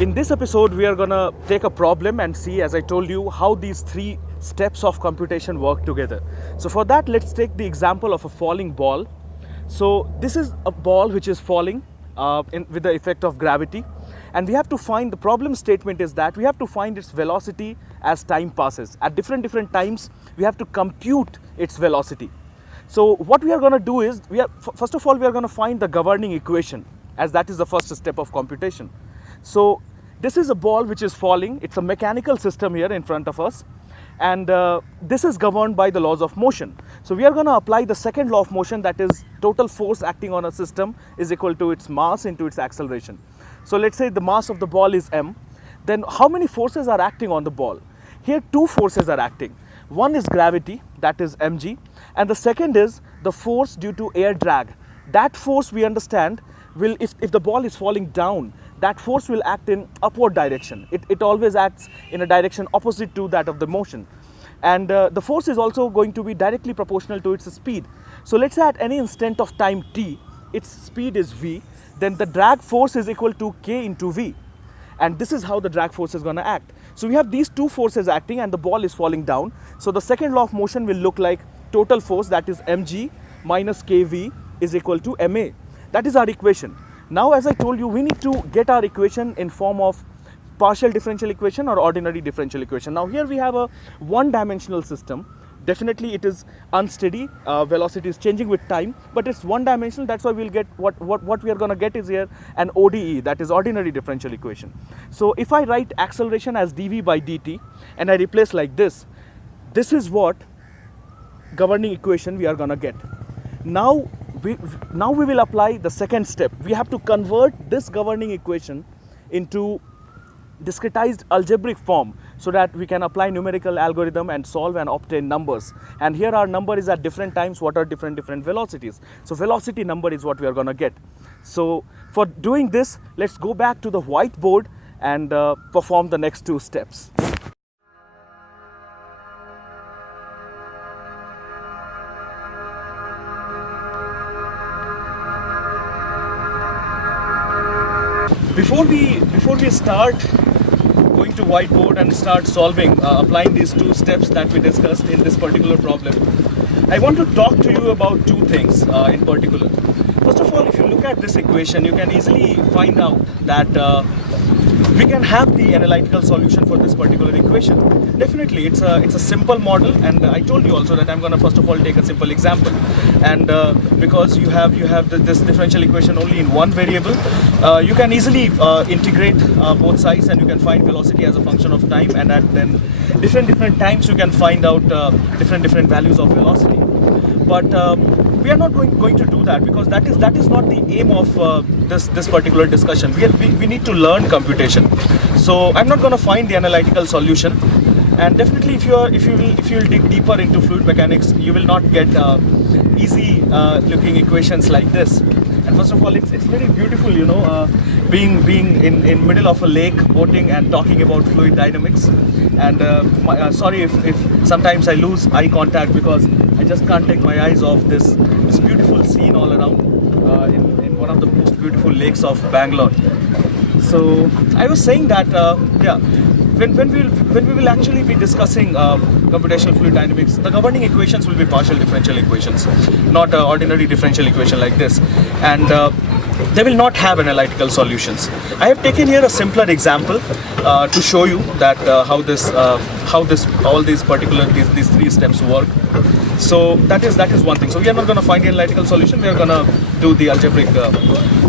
In this episode, we are gonna take a problem and see, as I told you, how these three steps of computation work together. So for that, let's take the example of a falling ball. So this is a ball which is falling with the effect of gravity. And we have to find, the problem statement is that we have to find its velocity as time passes. At different times, we have to compute its velocity. So what we are going to do is, first of all, we are going to find the governing equation, as that is the first step of computation. So this is a ball which is falling. It's a mechanical system here in front of us. And this is governed by the laws of motion. So we are going to apply the second law of motion, that is total force acting on a system is equal to its mass into its acceleration. So let's say the mass of the ball is m. Then how many forces are acting on the ball? Here two forces are acting. One is gravity, that is mg, and the second is the force due to air drag. That force, we understand, will, if the ball is falling down, that force will act in upward direction. It always acts in a direction opposite to that of the motion. And the force is also going to be directly proportional to its speed. So let's say at any instant of time t, its speed is v, then the drag force is equal to k into v. And this is how the drag force is going to act. So we have these two forces acting and the ball is falling down. So the second law of motion will look like total force, that is mg minus kv is equal to ma. That is our equation. Now, as I told you, we need to get our equation in form of partial differential equation or ordinary differential equation. Now here we have a one-dimensional system. Definitely it is unsteady, velocity is changing with time, but it's one-dimensional. That's why we'll get what we are going to get is here an ODE, that is ordinary differential equation. So if I write acceleration as dv by dt and I replace like this is what governing equation we are going to get. Now we will apply the second step. We have to convert this governing equation into discretized algebraic form so that we can apply numerical algorithm and solve and obtain numbers. And here our number is at different times, what are different velocities. So velocity number is what we are going to get. So for doing this, let's go back to the whiteboard and perform the next two steps. Before we start going to whiteboard and start solving, applying these two steps that we discussed in this particular problem, I want to talk to you about two things in particular. First of all, if you look at this equation, you can easily find out that we can have the analytical solution for this particular equation. Definitely, it's a simple model, and I told you also that I'm going to first of all take a simple example. And because you have this differential equation only in one variable, you can easily integrate both sides, and you can find velocity as a function of time, and at then different times you can find out different values of velocity. But we are not going to do that, because that is not the aim of this particular discussion. We need to learn computation. So I'm not going to find the analytical solution. And definitely, if you'll dig deeper into fluid mechanics, you will not get easy looking equations like this. And first of all, it's very beautiful, you know, being in middle of a lake, boating and talking about fluid dynamics. And sorry if sometimes I lose eye contact, because I just can't take my eyes off this beautiful scene all around in one of the most beautiful lakes of Bangalore. So I was saying that when we will actually be discussing computational fluid dynamics, the governing equations will be partial differential equations, not an ordinary differential equation like this, and they will not have analytical solutions. I have taken here a simpler example to show you that how all these three steps work. So that is one thing. So we are not going to find the analytical solution. We are going to do the algebraic.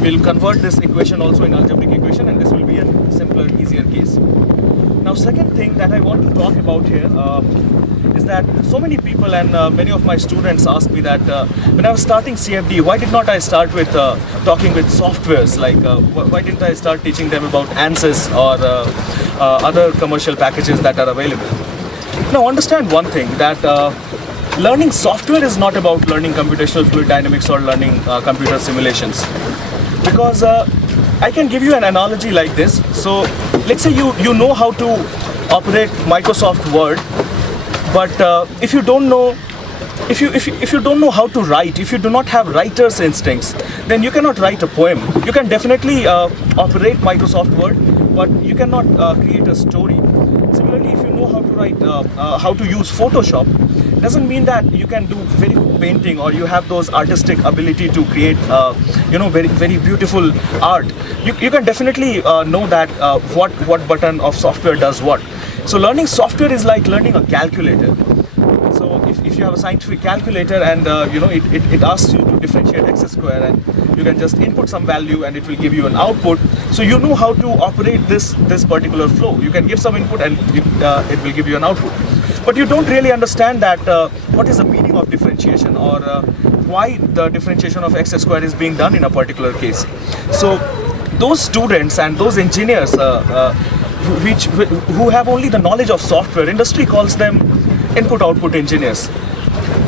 We'll convert this equation also in algebraic equation, and this will be a simpler, easier case. Now, second thing that I want to talk about here is that so many people and many of my students ask me that when I was starting CFD, why did not I start with talking with softwares? Like, why didn't I start teaching them about ANSYS or other commercial packages that are available? Now, understand one thing, that learning software is not about learning computational fluid dynamics or learning computer simulations. Because I can give you an analogy like this. So let's say you know how to operate Microsoft Word, but if you don't know how to write, if you do not have writer's instincts, then you cannot write a poem. You can definitely operate Microsoft Word, but you cannot create a story. Similarly, if you know how to write, how to use Photoshop, doesn't mean that you can do very good painting or you have those artistic ability to create, very beautiful art. You can definitely know that what button of software does what. So learning software is like learning a calculator. So if you have a scientific calculator and it asks you to differentiate x square, and you can just input some value and it will give you an output. So you know how to operate this particular flow. You can give some input and it will give you an output. But you don't really understand that what is the meaning of differentiation, or why the differentiation of x square is being done in a particular case. So those students and those engineers who have only the knowledge of software, industry calls them input-output engineers.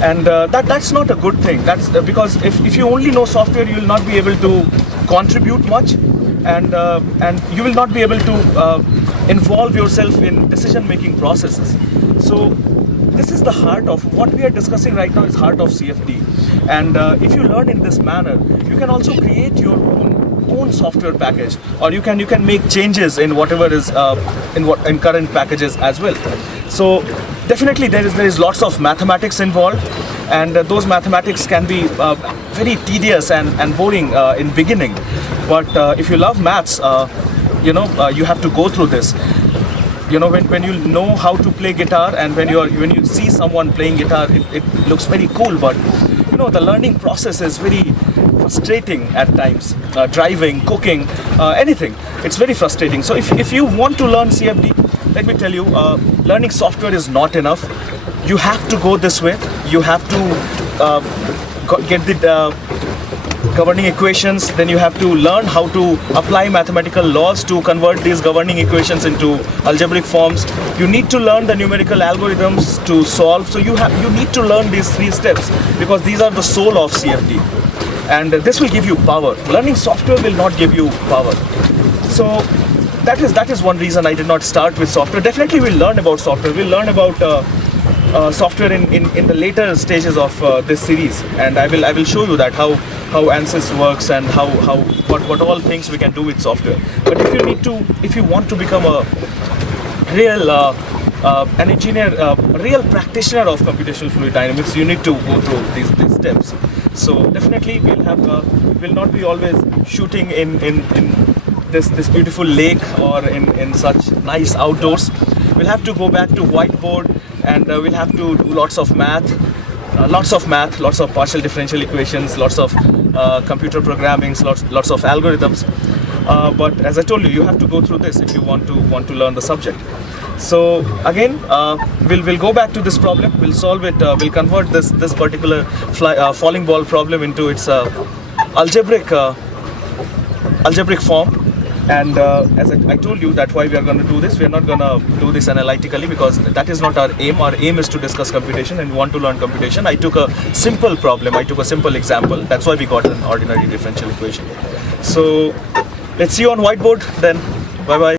And that's not a good thing. That's because if you only know software, you will not be able to contribute much, and you will not be able to involve yourself in decision-making processes. So this is the heart of what we are discussing right now, is heart of CFD. And if you learn in this manner, you can also create your own software package, or you can make changes in whatever is in current packages as well. So definitely there is lots of mathematics involved, and those mathematics can be very tedious and boring in beginning. But if you love maths, you have to go through this. When you know how to play guitar, and when you see someone playing guitar, it looks very cool, but the learning process is very frustrating at times. Driving, cooking, anything, it's very frustrating. So if you want to learn CFD, let me tell you, learning software is not enough. You have to go this way. You have to get the governing equations, then you have to learn how to apply mathematical laws to convert these governing equations into algebraic forms. You need to learn the numerical algorithms to solve. So you need to learn these 3 steps, because these are the soul of CFD, and this will give you power. Learning software will not give you power. So that is one reason I did not start with software. Definitely we'll learn about software. We'll learn about software in the later stages of this series, and I will show you that how ANSYS works and what all things we can do with software. But if you want to become a real an engineer, a real practitioner of computational fluid dynamics, you need to go through these steps. So definitely we'll not be always shooting in this beautiful lake or in such nice outdoors. We'll have to go back to whiteboard, and we'll have to do lots of math, lots of partial differential equations, lots of computer programming, lots of algorithms. But as I told you, you have to go through this if you want to learn the subject. So again, we'll go back to this problem. We'll solve it. We'll convert this particular falling ball problem into its algebraic form. And as I told you, that's why we are going to do this. We are not going to do this analytically, because that is not our aim. Our aim is to discuss computation and we want to learn computation. I took a simple problem. I took a simple example. That's why we got an ordinary differential equation. So let's see you on whiteboard then. Bye bye.